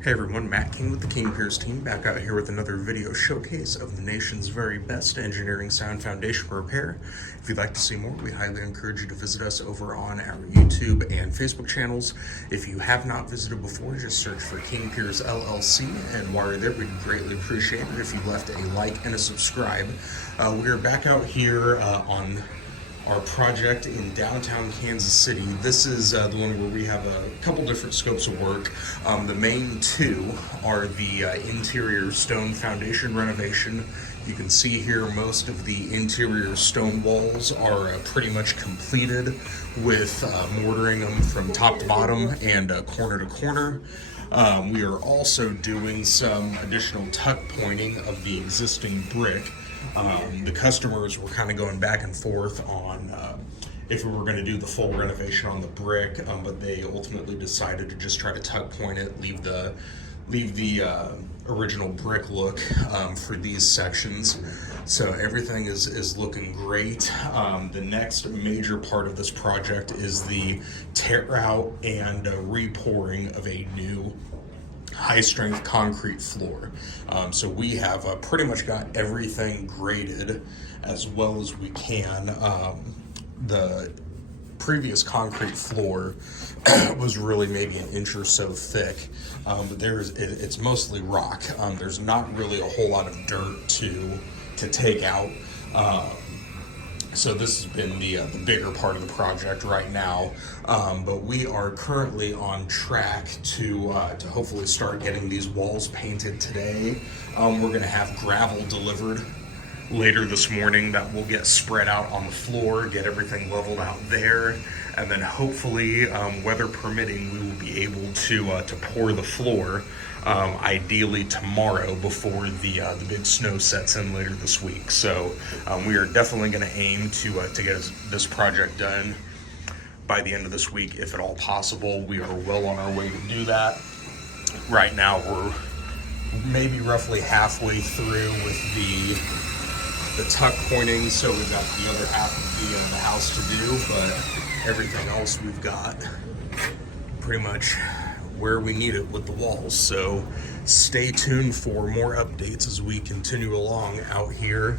Hey everyone, Matt King with the King Piers team, back out here with another video showcase of the nation's very best engineering sound foundation repair. If you'd like to see more, we highly encourage you to visit us over on our YouTube and Facebook channels. If you have not visited before, just search for King Piers LLC, and while you're there, we'd greatly appreciate it if you left a like and a subscribe. We are back out here on our project in downtown Kansas City. This is the one where we have a couple different scopes of work. The main two are the interior stone foundation renovation. You can see here most of the interior stone walls are pretty much completed with mortaring them from top to bottom and corner to corner. We are also doing some additional tuck pointing of the existing brick. The customers were kind of going back and forth on if we were going to do the full renovation on the brick, but they ultimately decided to just try to tuck point it, leave the original brick look for these sections. So everything is looking great. The next major part of this project is the tear out and repouring of a new high strength concrete floor. So we have pretty much got everything graded as well as we can. The previous concrete floor was really maybe an inch or so thick, but it's mostly rock. There's not really a whole lot of dirt to take out. So this has been the bigger part of the project right now, but we are currently on track to hopefully start getting these walls painted today. We're going to have gravel delivered later this morning that will get spread out on the floor, get everything leveled out there, and then hopefully, weather permitting, we will be able to pour the floor. Ideally tomorrow before the big snow sets in later this week. So we are definitely going to aim to get this project done by the end of this week, if at all possible. We are well on our way to do that. Right now we're maybe roughly halfway through with the tuck pointing, so we've got the other half of the house to do, but everything else we've got pretty much where we need it with the walls. So stay tuned for more updates as we continue along out here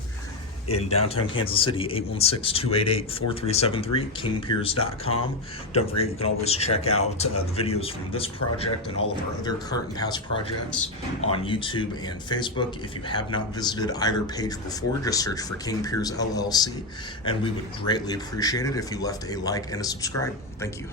in downtown Kansas City. 816-288-4373, kingpiers.com. Don't forget, you can always check out the videos from this project and all of our other current and past projects on YouTube and Facebook. If you have not visited either page before, just search for King Piers LLC, and we would greatly appreciate it if you left a like and a subscribe. Thank you.